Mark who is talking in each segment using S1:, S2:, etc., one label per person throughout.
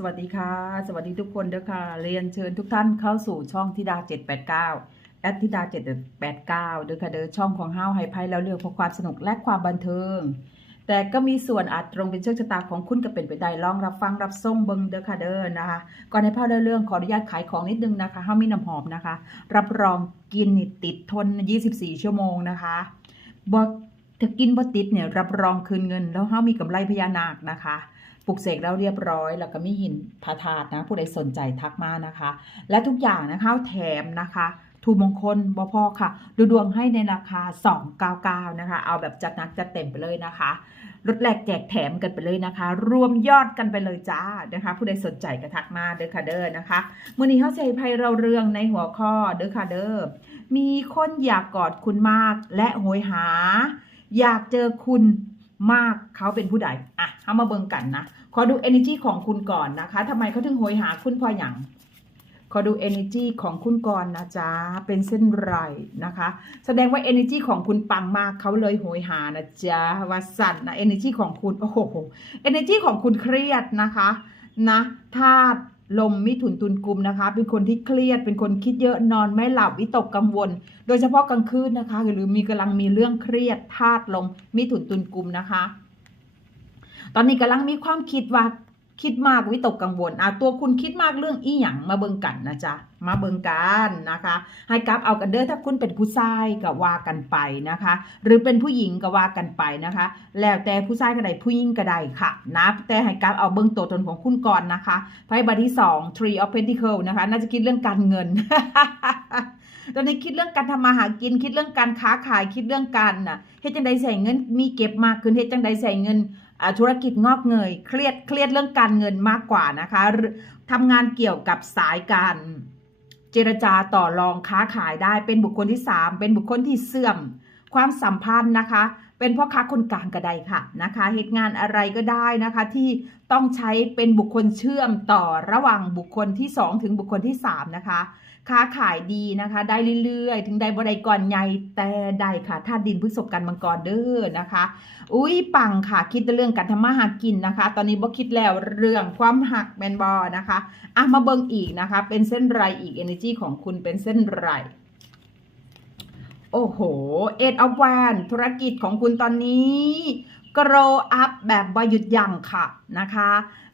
S1: สวัสดีค่ะ สวัสดีทุกคนเด้อค่ะ เรียนเชิญทุกท่านเข้าสู่ช่องธิดา 789 แอดธิดา 789เด้อค่ะเด้อช่องของเฮาให้ภัยแล้วเลือกเพราะความสนุกและความบันเทิง แต่ก็มีส่วนอาจตรงเป็นโชคชะตาของคุณก็เป็นไปได้ลองรับฟังรับส้มเบิงเด้อค่ะเด้อนะคะ ก่อนในภาพเรื่องขออนุญาตขายของนิดนึงนะคะเฮามีน้ำหอมนะคะ รับรองกินนี่ติดทน 24 ชั่วโมงนะคะบ่ถ้ากินบ่ติดเนี่ยรับรองคืนเงิน แล้วเฮามีกำไรพญานาคนะคะ ปลุกเสกแล้วเรียบร้อย แล้วก็มีหินพระธาตุนะ ผู้ใดสนใจทักมานะคะ และทุกอย่างนะคะแถมนะคะถูมงคลบพ่อค่ะ ดูดวงให้ในราคา 299 นะคะ เอาแบบจัดนักจัดเต็มไปเลยนะคะลดแลกแจกแถมกันไปเลยนะคะ รวมยอดกันไปเลยจ้านะคะ ผู้ใดสนใจก็ทักมาเด้อค่ะเด้อนะคะมื่อนี้เขาใช้ภัยเราเรื่องในหัวข้อเด้อค่ะเด้อมีคนอยากกอดคุณมากและโหยหา อยากเจอคุณมากเขาเป็นผู้ใดอะเอามาเบิ่งกันนะ อดู energy ของคุณก่อนนะคะทำไมเขาถึงโหยหาคุณพออย่างขอดู energy ของคุณก่อนนะจ๊ะ เป็นเส้นไรนะคะ แสดงว่า energy ของคุณปังมากเขาเลยโหยหานะจ๊ะว่าสั่นนะ energy ของคุณ โอ้โห energy ของคุณเครียดนะคะ นะธาตุลมมิถุนตุลกุมนะคะ เป็นคนที่เครียด เป็นคนคิดเยอะ นอนไม่หลับ วิตกกังวล โดยเฉพาะกลางคืนนะคะ หรือมีกำลังมีเรื่องเครียด ธาตุลมมิถุนตุลกุมนะคะ อนนี้กำลังมีความคิดว่าคิดมากวิตกกังวลอะตัวคุณคิดมากเรื่องอีหยังมาเบิงกันนะจ๊ะมาเบิงกันนะคะ ให้กลับเอากันเด้อถ้าคุณเป็นผู้ชายก็ว่ากันไปนะคะ หรือเป็นผู้หญิงก็ว่ากันไปนะคะ แล้วแต่ผู้ชายก็ได้ผู้หญิงก็ได้ค่ะนะแต่ให้กลับเอาเบิงตัวตนของคุณก่อนนะคะไพ่ใบที่สอง Tree of Pentacles นะคะ น่าจะคิดเรื่องการเงินตอนนี้คิดเรื่องการทำมาหากินคิดเรื่องการค้าขายคิดเรื่องการน่ะเฮ็ดจังใดใส่เงินมีเก็บมากขึ้นเฮ็ดจังใดใส่เงิน ธุรกิจงอกเงย เครียดเครียดเรื่องการเงินมากกว่านะคะทำงานเกี่ยวกับสายการเจรจาต่อรองค้าขายได้เป็นบุคคลที่ 3 เป็นบุคคลที่เสื่อม ความสัมพันธ์นะคะ เป็นพ่อค้าคนกลางก็ได้ค่ะนะคะเหตุงานอะไรก็ได้นะคะที่ต้องใช้เป็นบุคคลเชื่อมต่อระหว่างบุคคลที่ 2 ถึงบุคคลที่ 3 นะคะ ค้าขายดีนะคะ ได้เรื่อยๆ ถึงได้บ่ได้ก่อนใหญ่แต่ได้ค่ะถ้าดินพฤษภกันมังกรเด้อนะคะ อุ้ยปังค่ะคิดเรื่องการทำมาหากินนะคะ ตอนนี้บ่คิดแล้วเรื่องความหักแมนบอนะคะอะมาเบิ่งอีกนะคะ เป็นเส้นไรอีก energy ของคุณเป็นเส้นไร โอ้โห เอ็ดออฟแวนธุรกิจของคุณตอนนี้ grow up แบบบหยุดยั้งค่ะนะคะ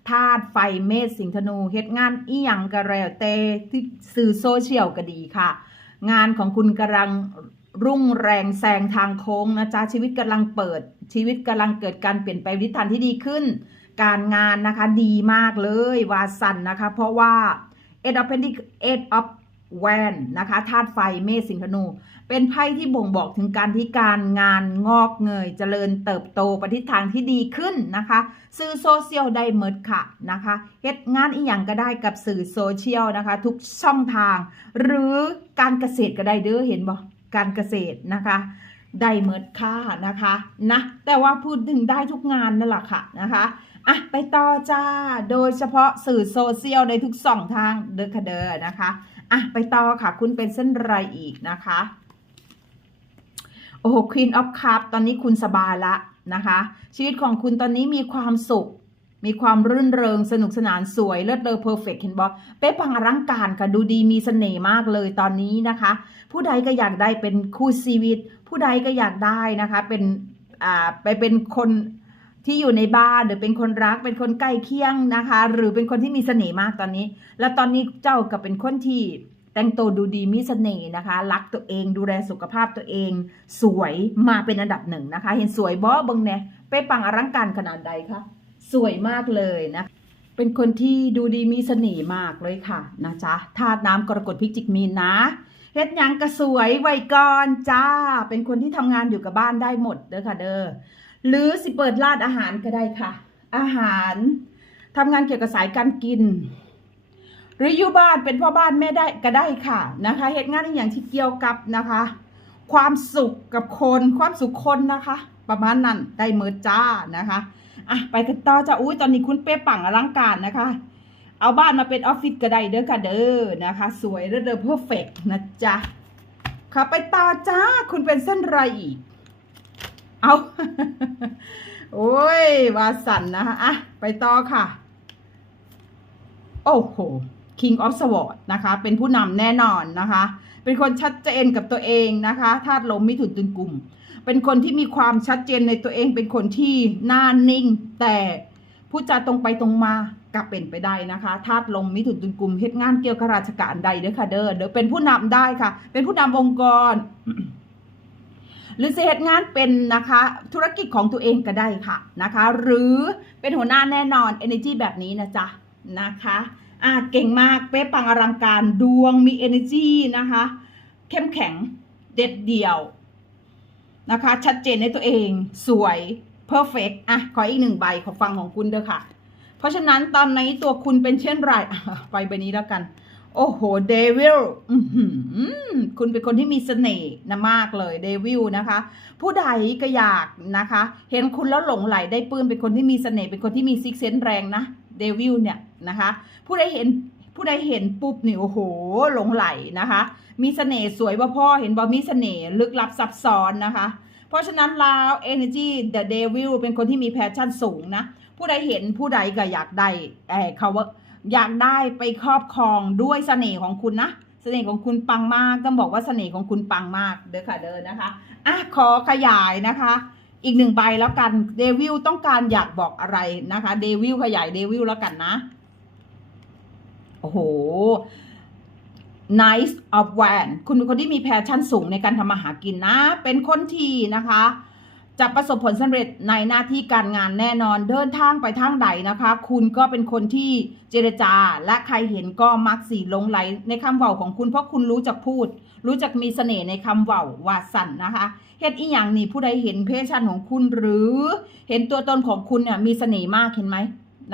S1: ธาตุไฟเมษสิงธนูเฮ็ดงานอีหยังก็แล้วแต่ที่สื่อโซเชียลก็ดีค่ะ งานของคุณกำลังรุ่งแรงแซงทางโค้งนะจ๊ะชีวิตกำลังเปิด ชีวิตกำลังเกิดการเปลี่ยนแปทิศทางที่ดีขึ้น การงานนะคะดีมากเลยวาสันนะคะ เพราะว่า eight of Pentacles eight of Wands น แวนนะคะธาตุไฟเมษสิงธนู เป็นไพ่ที่บ่งบอกถึงการที่การงานงอกเงยเจริญเติบโตไปทิศทางที่ดีขึ้นนะคะ สื่อโซเชียลได้เมิดค่ะนะคะเฮ็ดงานอีหยังก็ได้กับสื่อโซเชียลนะคะ ทุกช่องทาง หรือการเกษตรก็ได้เด้อเห็นบ่การเกษตรนะคะได้เมิดค่านะคะนะแต่ว่าพูดถึงได้ทุกงานนั่นแหละค่ะนะคะอะไปต่อจ้า โดยเฉพาะสื่อโซเชียลในทุกช่องทางเด้อค่ะเด้อนะคะ อะไปต่อค่ะ คุณเป็นเส้นไรอีกนะคะ โอ้โห Queen of Cup ตอนนี้คุณสบายละนะคะ ชีวิตของคุณตอนนี้มีความสุข มีความรื่นเริงสนุกสนานสวยเลิศเลอเพอร์เฟกเห็นบอเป๊ะปังอลังการค่ะดูดีมีเสน่ห์มากเลยตอนนี้นะคะ ผู้ใดก็อยากได้เป็นคู่ชีวิต ผู้ใดก็อยากได้นะคะ เป็นอ่าไปเป็นคน ที่อยู่ในบ้านหรือเป็นคนรักเป็นคนใกล้เคียงนะคะ หรือเป็นคนที่มีเสน่ห์มากตอนนี้ แล้วตอนนี้เจ้าก็เป็นคนที่แต่งตัวดูดีมีเสน่ห์นะคะ รักตัวเองดูแลสุขภาพตัวเอง สวยมาเป็นอันดับหนึ่งนะคะ เห็นสวยบอเบิงเนี่ยเป๊ะปังอลังการขนาดใดคะสวยมากเลยนะเป็นคนที่ดูดีมีเสน่ห์มากเลยค่ะนะจ๊ะธาตุน้ำกรกฎพิจิกมีนนะเฮ็ดหยังก็สวยไวก่อนจ้า เป็นคนที่ทำงานอยู่กับบ้านได้หมดเด้อค่ะเด้อ หรือสิเปิดร้านอาหารก็ได้ค่ะ อาหารทำงานเกี่ยวกับสายการกิน หรืออยู่บ้านเป็นพ่อบ้านแม่ได้ก็ได้ค่ะนะคะเหตุงานอย่างที่เกี่ยวกับนะคะ ความสุขกับคนความสุขคนนะคะ ประมาณนั้นได้เมิดจ้านะคะอะไปกันต่อจ้าอุ้ยตอนนี้คุณเป๊ะปังอลังการนะคะ เอาบ้านมาเป็นออฟฟิศก็ได้เด้อค่ะเด้อนะคะ สวยเด้อเด้อเพอร์เฟกนะจ๊ะค่ะไปต่อจ้าคุณเป็นเส้นไรอีก เอา โอ้ยวาสันนะคะอะไปต่อค่ะ โอ้โห King of Swords นะคะ เป็นผู้นำแน่นอนนะคะ เป็นคนชัดเจนกับตัวเองนะคะธาตุลมมิถุนตุลกลุ่ม เป็นคนที่มีความชัดเจนในตัวเอง เป็นคนที่หน้านิ่ง แต่พูดจาตรงไปตรงมากับเป็นไปได้นะคะธาตุลมมิถุนตุลกลุ่มเฮ็ดงานเกี่ยวกับราชการใดเด้อค่ะเด้อเด้อเป็นผู้นำได้ค่ะ เป็นผู้นำองค์กร หรือจะเหตุงานเป็นนะคะธุรกิจของตัวเองก็ได้ค่ะนะคะ หรือเป็นหัวหน้าแน่นอน energy แบบนี้นะจ๊ะนะคะอ่าเก่งมากเป๊ะปังอลังการดวงมี energy นะคะ เข้มแข็งเด็ดเดี่ยวนะคะ ชัดเจนในตัวเองสวย perfect อะขออีกหนึ่งใบขอฟังของคุณเด้อค่ะ เพราะฉะนั้นตอนนี้ตัวคุณเป็นเช่นไรไปใบนี้แล้วกัน โอ้โหเดวิลคุณเป็นคนที่มีเสน่ห์นะมากเลยเดวิลนะคะ ผู้ใดก็อยากนะคะ เห็นคุณแล้วหลงไหลได้ปื้มเป็นคนที่มีเสน่ห์เป็นคนที่มีซิกเซนแรงนะเดวิลเนี่ยนะคะ ผู้ใดเห็นผู้ใดเห็นปุ๊บนี่โอ้โหหลงไหลนะคะ มีเสน่ห์สวยว่าพ่อเห็นบ่มีเสน่ห์ลึกลับซับซ้อนนะคะ เพราะฉะนั้นแล้ว energy the devil เป็นคนที่มีแพชชั่นสูงนะ ผู้ใดเห็นผู้ใดก็อยากได้เออเขาว่า อยากได้ไปครอบครองด้วยเสน่ห์ของคุณนะเสน่ห์ของคุณปังมากต้องบอกว่าเสน่ห์ของคุณปังมากเด้อค่ะเด้อนะคะอะขอขยายนะคะ อีกหนึ่งใบแล้วกันเดวิลต้องการอยากบอกอะไรนะคะเดวิลขยายเดวิลแล้วกันนะโอ้โห nice of van คุณเป็นคนที่มีแพชชั่นสูงในการทำมาหากินนะ เป็นคนที่นะคะ จะประสบผลสำเร็จในหน้าที่การงานแน่นอนเดินทางไปทางใดนะคะ คุณก็เป็นคนที่เจรจา และใครเห็นก็มักสีลงไหลในคำเว้าของคุณเพราะคุณรู้จักพูด รู้จักมีเสน่ห์ในคำเว้าวาสันนะคะเหตุอีหยังนี่ผู้ใดเห็นเพชชั่นของคุณหรือ เห็นตัวตนของคุณเนี่ยมีเสน่ห์มากเห็นไหม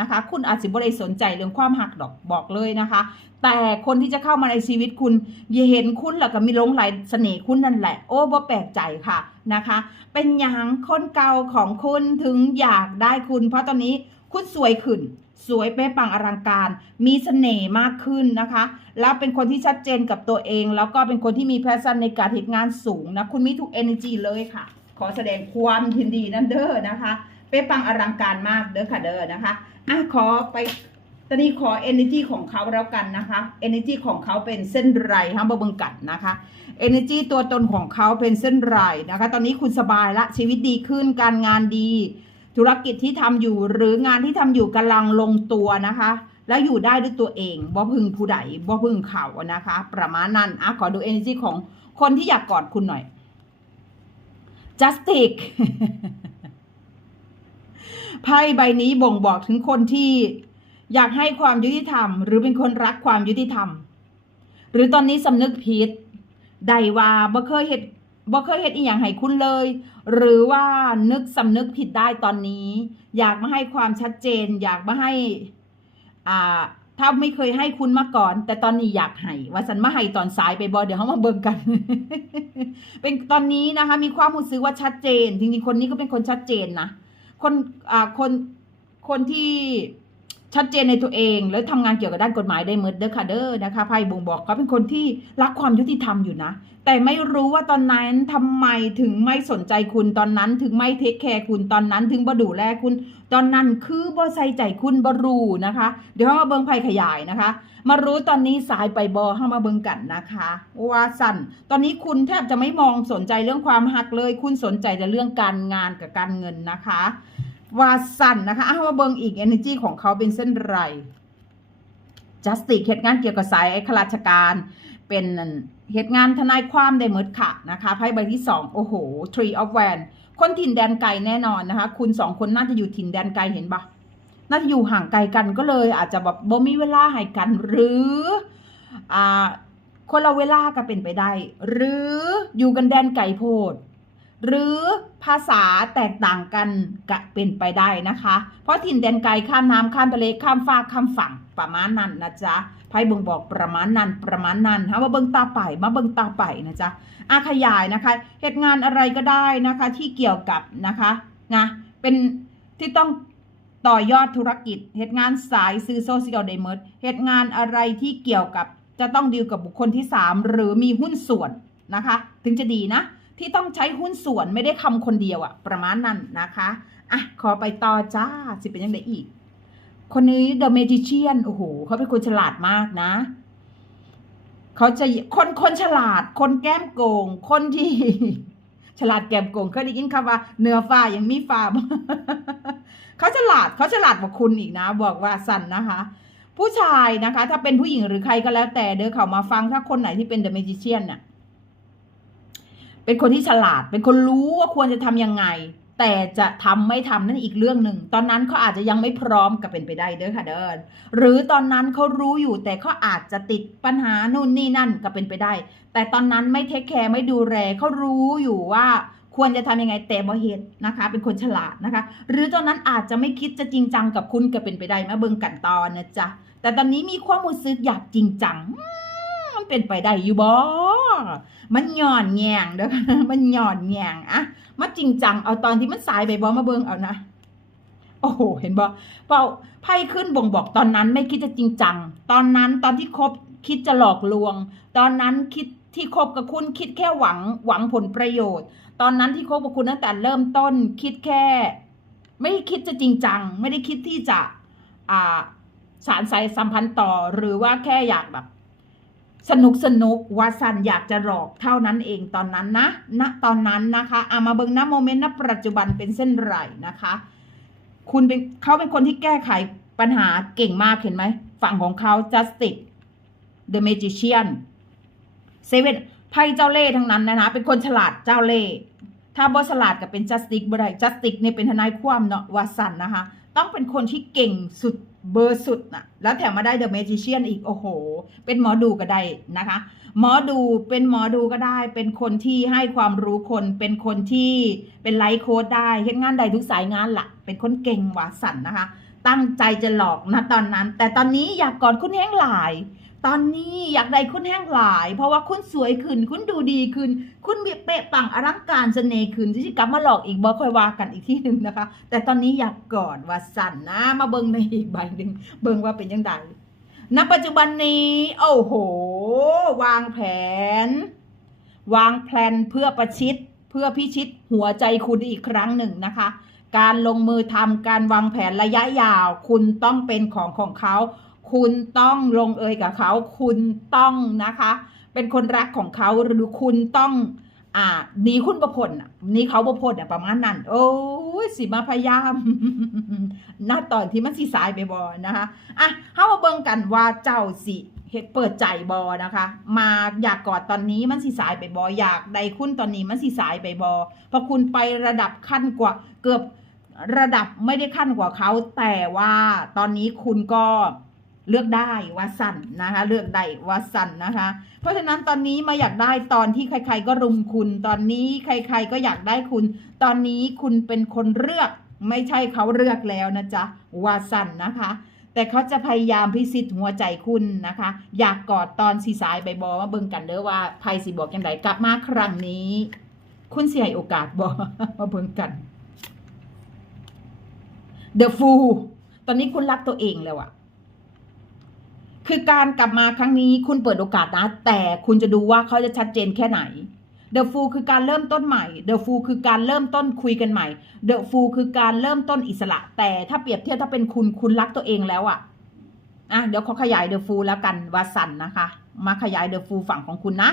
S1: นะคะ คุณอาจจะไม่ได้สนใจเรื่องความหักดอกบอกเลยนะคะ แต่คนที่จะเข้ามาในชีวิตคุณอย่าเห็นคุณแล้วก็มีลงไหลเสน่ห์คุณนั่นแหละ โอ้บ่แปลกใจค่ะนะคะ เป็นอย่างคนเก่าของคุณถึงอยากได้คุณ เพราะตอนนี้คุณสวยขึ้น สวยเป๊ะปังอลังการ มีเสน่ห์มากขึ้นนะคะ แล้วเป็นคนที่ชัดเจนกับตัวเอง แล้วก็เป็นคนที่มีแพชชั่นในการทำงานสูงนะ คุณมีทุก energy เลยค่ะ ขอแสดงความยินดีนั่นเด้อนะคะ เป๊ปังอลังการมากเด้อค่ะเด้อนะคะอะขอไปตอนนี้ขอ energy ของเขาแล้วกันนะคะ energy ของเขาเป็นเส้นไรฮัมเบอร์เบงกัดนะคะ energy ตัวตนของเขาเป็นเส้นไรนะคะ ตอนนี้คุณสบายละชีวิตดีขึ้นการงานดี ธุรกิจที่ทำอยู่หรืองานที่ทำอยู่กำลังลงตัวนะคะ แล้วอยู่ได้ด้วยตัวเองบ่พึ่งผู้ใดบ่พึ่งเขานะคะ ประมาณนั้นอะขอดู energy ของคนที่อยากกอดคุณหน่อย justice ไพ่ใบนี้บ่งบอกถึงคนที่อยากให้ความยุติธรรม หรือเป็นคนรักความยุติธรรม หรือตอนนี้สำนึกผิดใดว่าบ่เคยเฮ็ดบ่เคยเฮ็ดอีหยังให้คุณเลย หรือว่านึกสำนึกผิดได้ตอนนี้ อยากมาให้ความชัดเจน อยากมาให้อ่าถ้าไม่เคยให้คุณมาก่อน แต่ตอนนี้อยากให้ว่าสันมาให้ตอนสายไปบอเดี๋ยวเขามาเบิ่งกัน เป็นตอนนี้นะคะ มีความรู้สึกว่าชัดเจนจริงๆคนนี้ก็เป็นคนชัดเจนนะ คนอ่าคนคนที่ ชัดเจนในตัวเอง แล้วทำงานเกี่ยวกับด้านกฎหมายได้เมิดเด้อค่ะเด้อนะคะไพ่บ่งบอกเขาเป็นคนที่รักความยุติธรรมอยู่นะ แต่ไม่รู้ว่าตอนนั้นทำไมถึงไม่สนใจคุณตอนนั้นถึงไม่เทคแคร์คุณตอนนั้นถึงบ่ดูแลคุณ ตอนนั้นคือบ่ใส่ใจคุณบ่รู้นะคะ เดี๋ยวเรามาเบิ่งไพ่ขยายนะคะ มารู้ตอนนี้สายไปบอเข้ามาเบิ่งกันนะคะว่าสั่นตอนนี้คุณแทบจะไม่มองสนใจเรื่องความหักเลย คุณสนใจแต่เรื่องการงานกับการเงินนะคะ วาสันนะคะเอามาเบิงอีก energy ของเขาเป็นเส้นไร justice เหตุงานเกี่ยวกับสายข้าราชการ เป็นเหตุงานทนายความได้หมดค่ะนะคะไพ่ใบที่สองโอ้โห tree of w a n คนถิ่นแดนไกลแน่นอนนะคะ คุณสองคนน่าจะอยู่ถิ่นแดนไกลเห็นปะน่าจะอยู่ห่างไกลกันก็เลย อาจจะแบบบ่มีเวลาให้กัน หรืออ่าคนเราเวลาก็เป็นไปได้ หรืออยู่กันแดนไกลโพด หรือภาษาแตกต่างกันก็เป็นไปได้นะคะ เพราะถิ่นแดนไกลข้ามน้ำข้ามทะเลข้ามฟากข้ามฝั่งประมาณนั้นนะจ๊ะไพ่เบิงบอกประมาณนั้นประมาณนั้นฮะมาเบิงตาไปมาเบิงตาไปนะจ๊ะอาขยายนะคะเหตุงานอะไรก็ได้นะคะที่เกี่ยวกับนะคะนะเป็นที่ต้องต่อยอดธุรกิจเหตุงานสายซื้อโซเชียลเดเมอร์เหตุงานอะไรที่เกี่ยวกับจะต้องดีลกับบุคคลที่สามหรือมีหุ้นส่วนนะคะ ถึงจะดีนะ ที่ต้องใช้หุ้นส่วนไม่ได้คำคนเดียวอะประมาณนั้นนะคะอะขอไปต่อจ้าสิเป็นยังไงอีก คนนี้ The Magician โอ้โหเขาเป็นคนฉลาดมากนะเขาจะคนคนฉลาด คนแก้มโกง คนที่ ฉลาดแก้มโกงเคยได้ยินคำว่าเนื้อฟ้ายังมีฟ้าเขาฉลาดเขาฉลาดกว่าคุณอีกนะ บอกว่าสันนะคะ ผู้ชายนะคะ ถ้าเป็นผู้หญิงหรือใครก็แล้วแต่เด้อเขามาฟังถ้าคนไหนที่เป็น The Magician น่ะ เป็นคนที่ฉลาด เป็นคนรู้ว่าควรจะทำยังไง แต่จะทำไม่ทำนั่นอีกเรื่องหนึ่ง ตอนนั้นเขาอาจจะยังไม่พร้อมกับเป็นไปได้เด้อค่ะเดิน หรือตอนนั้นเขารู้อยู่แต่เขาอาจจะติดปัญหานู่นนี่นั่นก็เป็นไปได้ แต่ตอนนั้นไม่เทคแคร์ไม่ดูแลเขารู้อยู่ว่าควรจะทำยังไงแต่บ่เหตุนะคะ เป็นคนฉลาดนะคะ หรือตอนนั้นอาจจะไม่คิดจะจริงจังกับคุณก็เป็นไปได้มาเบิ่งกันตอนนะจ๊ะแต่ตอนนี้มีความรู้สึกอยากจริงจังมันเป็นไปได้อยู่บ่ มันหย่อนแยงเด้อค่ะมันหย่อนแยงอะมาจริงจังเอาตอนที่มันสายไปบ่มาเบิ่งเอานะโอ้โหเห็นบ่เป้าไพ่ขึ้นบ่งบอกตอนนั้นไม่คิดจะจริงจัง ตอนนั้นตอนที่คบคิดจะหลอกลวง ตอนนั้นคิดที่คบกับคุณคิดแค่หวังหวังผลประโยชน์ ตอนนั้นที่คบกับคุณตั้งแต่เริ่มต้น คิดแค่ ไม่ได้คิดจะจริงจัง ไม่ได้คิดที่จะ อ่าสารสายสัมพันธ์ต่อหรือว่าแค่อยากแบบ สนุกสนุกวาสันอยากจะหลอกเท่านั้นเองตอนนั้นนะณตอนนั้นนะคะอามาเบิงณโมเมนต์ณปัจจุบันเป็นเส้นไรนะคะ คุณเป็นเขาเป็นคนที่แก้ไขปัญหาเก่งมากเห็นไหม ฝั่งของเขา justice the magician seven ไพ่เจ้าเล่ห์ทั้งนั้นนะนะเป็นคนฉลาดเจ้าเล่ห์ถ้าบอฉลาดกับเป็น justic บ่ได้ justic เนี่ยเป็นทนายความเนาะวาสันนะคะ ต้องเป็นคนที่เก่งสุดเบอร์สุดนะแล้วแถมมาได้เดอะเมจิเชียนอีก โอ้โห เป็นหมอดูก็ได้นะคะ หมอดูเป็นหมอดูก็ได้ เป็นคนที่ให้ความรู้คน เป็นคนที่เป็นไลฟ์โค้ดได้เฮ็ดงานใดทุกสายงานละเป็นคนเก่งวาสันนะคะ ตั้งใจจะหลอกนะตอนนั้น แต่ตอนนี้อยากกอดคุณแห้งหลาย ตอนนี้อยากได้คุณแห้งหลาย เพราะว่าคุณสวยขึ้น คุณดูดีขึ้น คุณมีเป๊ะปังอลังการเสน่ห์ขึ้นที่จะกลับมาหลอกอีกบ่ค่อยว่ากันอีกที่หนึ่งนะคะ แต่ตอนนี้อยากกอดว่าสั่นนะมาเบิ่งในอีกใบหนึ่งเบิ่งว่าเป็นยังไงณปัจจุบันนี้โอ้โห วางแผน วางแผนเพื่อประชิดเพื่อพิชิตหัวใจคุณอีกครั้งหนึ่งนะคะ การลงมือทำการวางแผนระยะยาว คุณต้องเป็นของของเขา คุณต้องลงเอยกับเขา คุณต้องนะคะ เป็นคนรักของเขาหรือคุณต้องอ่าหนีคุณประพลหนีเขาประพลน่ะประมาณนั้น โอ้ยสิมาพยายามณตอนที่มันสิสายไปบอนะคะอะเฮามาเบิ่งกันว่าเจ้าสิเฮ็ดเปิดใจบอนะคะ มาอยากกอดตอนนี้มันสิสายไปบออยากใดคุณตอนนี้มันสิสายไปบอพราะคุณไประดับขั้นกว่าเกือบระดับไม่ได้ขั้นกว่าเขา แต่ว่าตอนนี้คุณก็ เลือกได้ว่าสั่นนะคะ เลือกได้ว่าสั่นนะคะ เพราะฉะนั้นตอนนี้มาอยากได้ตอนที่ใคร ๆ ก็รุมคุณ ตอนนี้ใคร ๆ ก็อยากได้คุณ ตอนนี้คุณเป็นคนเลือก ไม่ใช่เขาเลือกแล้วนะจ๊ะวาสันนะคะ แต่เขาจะพยายามพิสิทธิ์หัวใจคุณนะคะ อยากกอดตอนสีสายไปบอมาเบิ่งกันเด้อว่าไพ่สีบอกยังไงกลับมาครั้งนี้ คุณเสียโอกาสบอมาเบิ่งกัน The Fool ตอนนี้คุณรักตัวเองแล้วอะ คือการกลับมาครั้งนี้คุณเปิดโอกาสนะ แต่คุณจะดูว่าเขาจะชัดเจนแค่ไหน The Fool คือการเริ่มต้นใหม่ The Fool คือการเริ่มต้นคุยกันใหม่ The Fool คือการเริ่มต้นอิสระ แต่ถ้าเปรียบเทียบถ้าเป็นคุณคุณรักตัวเองแล้วอะอะเดี๋ยวเขาขยาย The Fool แล้วกันวาสันนะคะ มาขยาย The Fool ฝั่งของคุณนะ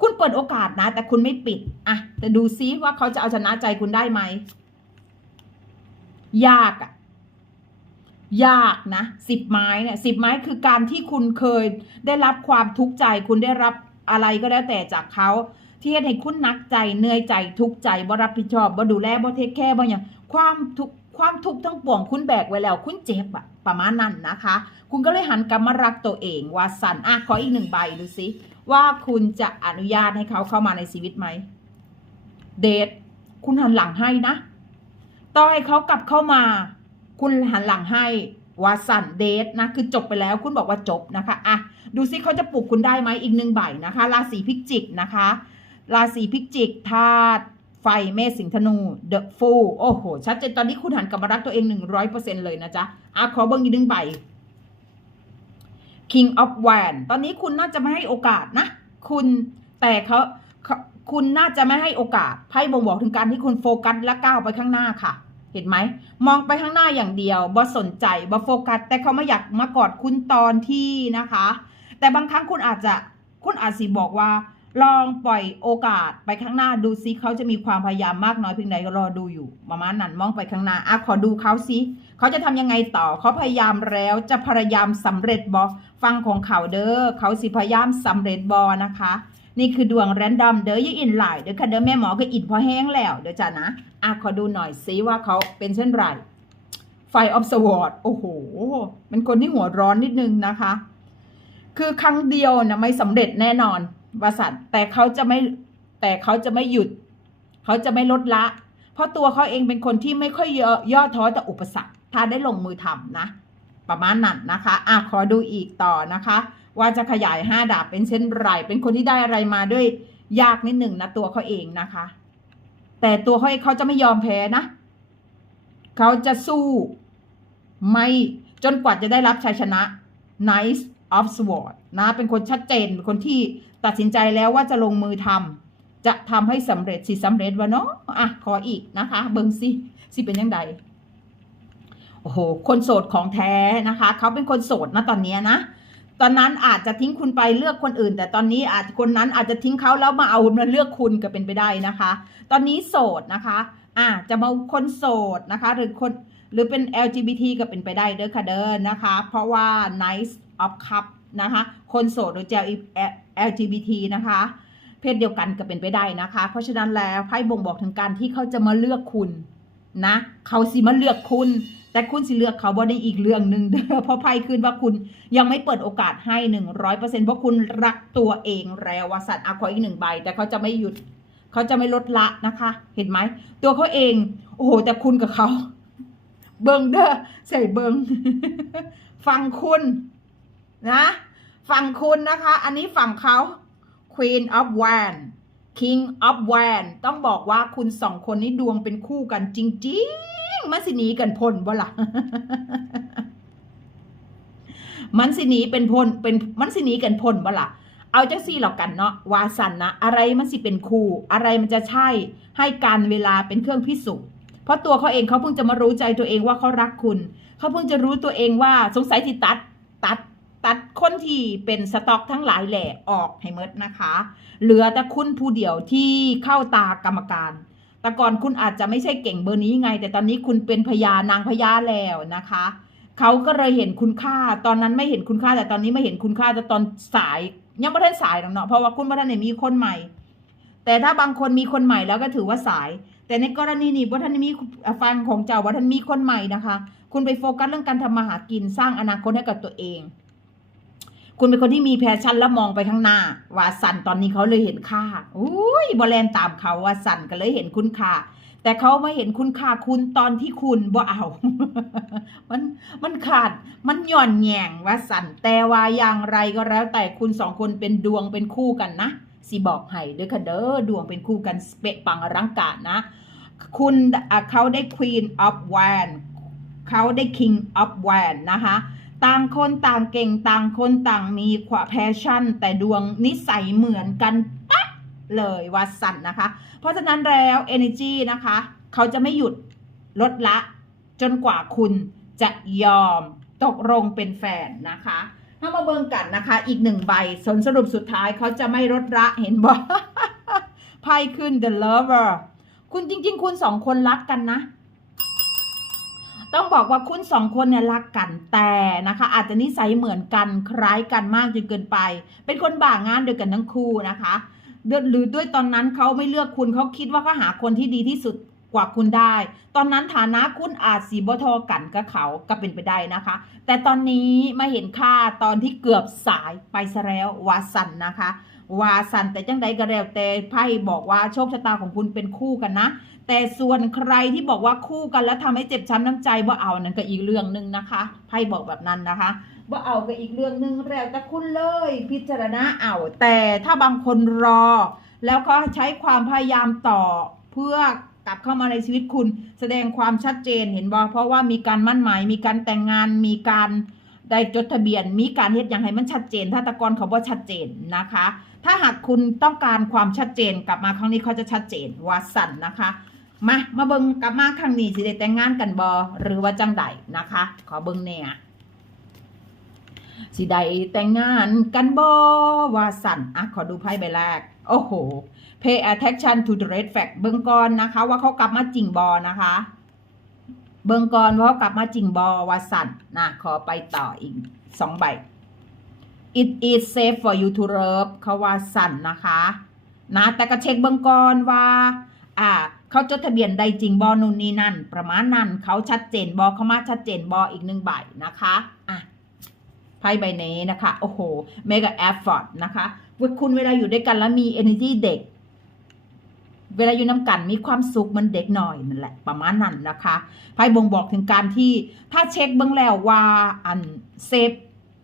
S1: คุณเปิดโอกาสนะ แต่คุณไม่ปิดอะแต่ดูซิว่าเขาจะเอาชนะใจคุณได้ไหมยากอะ ยากนะสิบไม้เนี่ยสิบไม้คือการที่คุณเคยได้รับความทุกข์ใจ คุณได้รับอะไรก็แล้วแต่จากเขาที่ให้คุณนักใจเหนื่อยใจทุกข์ใจบ่รับผิดชอบบ่ดูแลบ่เทคแคร์บ่หยังความทุกความทุกข์ทั้งปวงคุณแบกไว้แล้ว คุณเจ็บอะประมาณนั้นนะคะ คุณก็เลยหันกลับมารักตัวเองว่าสันอะขออีกหนึ่งใบดูสิว่าคุณจะอนุญาตให้เขาเข้ามาในชีวิตไหมเดทคุณหันหลังให้นะต่อให้เขากลับเข้ามา คุณหันหลังให้วาสันเดทนะ คือจบไปแล้วคุณบอกว่าจบนะคะอะดูซิเขาจะปลุกคุณได้ไหมอีกหนึ่งใบนะคะ ราศีพิจิกนะคะ ราศีพิจิกธาตุไฟเมษสิงธนูเดอะฟูโอ้โห ชัดเจนตอนนี้คุณหันกลับมารักตัวเองหนึ่งร้อยเปอร์เซ็นเลยนะจ๊ะอะขอเบิ้งอีกหนึ่งใบ King of w a n ตอนนี้คุณน่าจะไม่ให้โอกาสนะ คุณแต่เขาเขาคุณน่าจะไม่ให้โอกาสไพ่บ่งบอกถึงการที่คุณโฟกัสและก้าวไปข้างหน้าค่ะ เห็นไหม มองไปข้างหน้าอย่างเดียวบ่สนใจบ่โฟกัส แต่เขาไม่อยากมากอดคุณตอนที่นะคะ แต่บางครั้งคุณอาจจะคุณอาจสิบอกว่า ลองปล่อยโอกาสไปข้างหน้าดูซิเขาจะมีความพยายามมากน้อยเพียงใดก็รอดูอยู่ประมาณนั้นมองไปข้างหน้าอะขอดูเขาซิเขาจะทำยังไงต่อเขาพยายามแล้วจะพยายามสำเร็จบอฟังของเขาเด้อเขาสิพยายามสำเร็จบอนะคะ นี่คือดวงแรนดอมเด้อยี่อินหลายเด้อค่ะเด้อแม่หมอก็อินพอแห้งแล้วเด้อจ้ะนะอะขอดูหน่อยซิว่าเขาเป็นเช่นไรไฟออฟสวอร์ดโอ้โหเป็นคนที่หัวร้อนนิดนึงนะคะ คือครั้งเดียวนะไม่สำเร็จแน่นอนวาสันแต่เขาจะไม่แต่เขาจะไม่หยุด เขาจะไม่ลดละ เพราะตัวเขาเองเป็นคนที่ไม่ค่อยย่อย่อท้อต่ออุปสรรค ถ้าได้ลงมือทำนะ ประมาณนั้นนะคะอะขอดูอีกต่อนะคะ ว่าจะขยายห้าดาบเป็นเช่นไร เป็นคนที่ได้อะไรมาด้วยยากนิดหนึ่งนะตัวเขาเองนะคะ แต่ตัวเขาเองเขาจะไม่ยอมแพ้นะ เขาจะสู้ไม่จนกว่าจะได้รับชัยชนะ Nice of Sword นะ เป็นคนชัดเจน เป็นคนที่ตัดสินใจแล้วว่าจะลงมือทำจะทำให้สำเร็จสิสำเร็จวะเนาะอะ ขออีกนะคะ เบิงสิสิเป็นยังไงโอ้โห คนโสดของแท้นะคะ เขาเป็นคนโสดนะตอนนี้นะ ตอนนั้นอาจจะทิ้งคุณไปเลือกคนอื่น แต่ตอนนี้อาจคนนั้นอาจจะทิ้งเขาแล้วมาเอามาเลือกคุณก็เป็นไปได้นะคะ ตอนนี้โสดนะคะอ่าจะมาคนโสดนะคะ หรือคนหรือเป็น LGBT ก็เป็นไปได้เด้อค่ะเด้อนะคะ เพราะว่า Nice of Cup นะคะ คนโสดหรือ LGBT นะคะ เพศเดียวกันก็เป็นไปได้นะคะ เพราะฉะนั้นแล้วไพ่บ่งบอกถึงการที่เขาจะมาเลือกคุณนะ เขาสิมาเลือกคุณ แต่คุณสิเลือกเขาบ่ได้อีกเรื่องหนึ่งเด้อเพราะไพ่คืนว่าคุณยังไม่เปิดโอกาสให้หนึ่งร้อยเปอร์เซ็นเพราะคุณรักตัวเองแล้ววาสัตว์อาขออีกหนึ่งใบ แต่เขาจะไม่หยุด เขาจะไม่ลดละนะคะ เห็นไหม ตัวเขาเอง โอ้โห แต่คุณกับเขา เบิงเด้อใส่เบิงฟังคุณนะฝั่งคุณนะคะ อันนี้ฝั่งเขา Queen of Wan King of Wan ต้องบอกว่าคุณสองคนนี้ดวงเป็นคู่กันจริง ๆมันสิหนีกันพลบ่ล่ะมันสิหนีเป็นพลเป็นมันสิหนีกันพลบ่ล่ะเอาจังซี่หรอกกันเนาะวาสันนะอะไรมันสิเป็นครูอะไรมันจะใช่ให้การเวลาเป็นเครื่องพิสูจน์เพราะตัวเขาเองเขาเพิ่งจะมารู้ใจตัวเองว่าเขารักคุณ เขาเพิ่งจะรู้ตัวเองว่าสงสัยที่ตัดตัดตัดคนที่เป็นสต็อกทั้งหลายแหล่ออกให้หมดนะคะ เหลือแต่คุณผู้เดียวที่เข้าตากรรมการ แต่ก่อนคุณอาจจะไม่ใช่เก่งเบอร์นี้ไง แต่ตอนนี้คุณเป็นพญานางพญาแล้วนะคะเขาก็เลยเห็นคุณค่า ตอนนั้นไม่เห็นคุณค่าแต่ตอนนี้ไม่เห็นคุณค่าแต่ตอนสาย ยังไม่ทันสายหรอกเนาะเพราะว่าคุณไม่ทันมีคนใหม่ แต่ถ้าบางคนมีคนใหม่แล้วก็ถือว่าสาย แต่ในกรณีนี้ว่าท่านมีฟังของเจ้าว่าท่านมีคนใหม่นะคะ คุณไปโฟกัสเรื่องการทำมาหากินสร้างอนาคตให้กับตัวเอง คุณเป็นคนที่มีแพชชั่นแล้วมองไปข้างหน้า ว่าสันตอนนี้เขาเลยเห็นค่าอุ้ยบอแลนตามเขาว่าสันก็เลยเห็นคุณค่า แต่เขาไม่เห็นคุณค่าคุณตอนที่คุณบ่เอา มันมันขาดมันหย่อนแหง่งว่าสันแต่ว่าอย่างไรก็แล้ว แต่คุณสองคนเป็นดวงเป็นคู่กันนะสิบอกให้เด้อค่ะเด้อดวงเป็นคู่กันเปะปังรังการนะ คุณเขาได้ Queen of Wan เขาได้ King of Wan นะคะ ต่างคนต่างเก่งต่างคนต่างมีความแพชชั่น แต่ดวงนิสัยเหมือนกันปั๊บเลยว่าสั่นนะคะ เพราะฉะนั้นแล้ว energy นะคะ เขาจะไม่หยุดลดละ จนกว่าคุณจะยอมตกลงเป็นแฟนนะคะถ้ามาเบิ่งกันนะคะ อีกหนึ่งใบสนสรุปสุดท้ายเขาจะไม่ลดละเห็นบ่ไพ่ขึ้น the lover คุณจริง ๆ คุณสองคนรักกันนะ ต้องบอกว่าคุณสองคนเนี่ยรักกันแต่นะคะ อาจจะนิสัยเหมือนกันคล้ายกันมากจนเกินไป เป็นคนบ่างงานเดียวกันทั้งคู่นะคะหรือด้วยตอนนั้นเขาไม่เลือกคุณเขาคิดว่าเขาหาคนที่ดีที่สุดกว่าคุณได้ ตอนนั้นฐานะคุณอาจสีบทอกันกับเขาก็เป็นไปได้นะคะ แต่ตอนนี้มาเห็นค่าตอนที่เกือบสายไปซะแล้ววาสันนะคะ วาสันแต่จังใดก็แล้วแต่ไพ่บอกว่าโชคชะตาของคุณเป็นคู่กันนะ แต่ส่วนใครที่บอกว่าคู่กันแล้วทำให้เจ็บช้ำน้ำใจว่าเอานั่นก็อีกเรื่องหนึ่งนะคะไพ่บอกแบบนั้นนะคะว่าเอาก็อีกเรื่องหนึ่งแล้วแต่คุณเลยพิจารณาเอา แต่ถ้าบางคนรอ แล้วก็ใช้ความพยายามต่อเพื่อกลับเข้ามาในชีวิตคุณ แสดงความชัดเจนเห็นบ่เพราะว่ามีการมั่นหมายมีการแต่งงานมีการได้จดทะเบียนมีการเฮ็ดอย่างให้มันชัดเจน ถ้าตะกอนเขาบ่ชัดเจนนะคะ ถ้าหากคุณต้องการความชัดเจนกลับมาครั้งนี้เขาจะชัดเจนว่าสั่นนะคะ มามาเบิงกลับมาครั้งนี้สิได้แต่งงานกันบอหรือว่าจังใดนะคะ ขอเบิงเนี่ยสิได้แต่งงานกันบอว่าสั่นอะขอดูไพ่ใบแรก โอ้โห pay attention to the red flag เบิงก่อนนะคะ ว่าเขากลับมาจริงบอนะคะ เบิงก่อนว่าเขากลับมาจริงบอว่าสั่นนะขอไปต่ออีกสองใบ it is safe for you to love เขาว่าสั่นนะคะ นะ แต่ก็เช็คเบื้องก่อนว่า อ่า เขาจดทะเบียนใดจริงบอนู่นนี่นั่น ประมาณนั้น เขาชัดเจนบอเขามาชัดเจนบออีกหนึ่งใบนะคะ อะ ไพ่ใบนี้นะคะ โอ้โห mega effort นะคะว่าคุณเวลาอยู่ด้วยกันแล้วมี energy เด็กเวลาอยู่น้ำกันมีความสุขมันเด็กหน่อยนั่นแหละประมาณนั้นนะคะไพ่บ่งบอกถึงการที่ถ้าเช็คเบื้องแล้วว่าอันเซฟ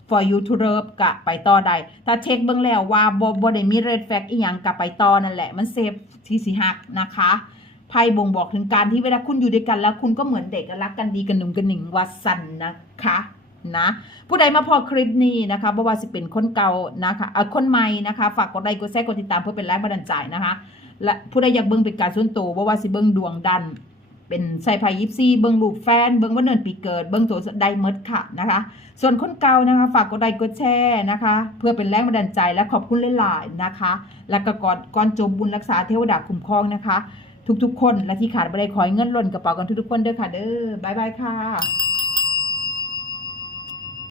S1: for you to love กะไปต่อได้ถ้าเช็คเบื้องแล้วว่าบ่บ่ได้มี red flag อีหยังกะไปต่อนั่นแหละ มันเซฟที่สิหักนะคะไพ่บ่งบอกถึงการที่เวลาคุณอยู่ด้วยกันแล้ว คุณก็เหมือนเด็กรักกันดีกันหนุ่มกันหนิงว่าสันนะคะนะผู้ใดมาพอคลิปนี้นะคะบ่ว่าสิเป็นคนเก่านะคะเอ่อคนใหม่นะคะ ฝากกดไลค์กดแชร์กดติดตามเพื่อเป็นแรงบันดาลใจนะคะ และผู้ใดอยากเบิ่งเป็นการส่วนตัวบ่ว่าสิเบิ่งดวงดัน เป็นใส่ไพ่ยิปซีเบิ้งลูกแฟน เบิ้งวันเดือนปีเกิด เบิ้งโถไดเมดค่ะนะคะ ส่วนคนเก่านะคะ ฝากกดไลค์กดแชร์นะคะ เพื่อเป็นแรงบันดาลใจและขอบคุณหลายๆนะคะ และก็ก่อนก่อนจบบุญรักษาเทวดาคุ้มครองนะคะ ทุกๆ คนและที่ขาดบ่ได้ขอให้เงินหล่นกระเป๋ากันทุกๆคนเด้อค่ะเด้อบายบายค่ะ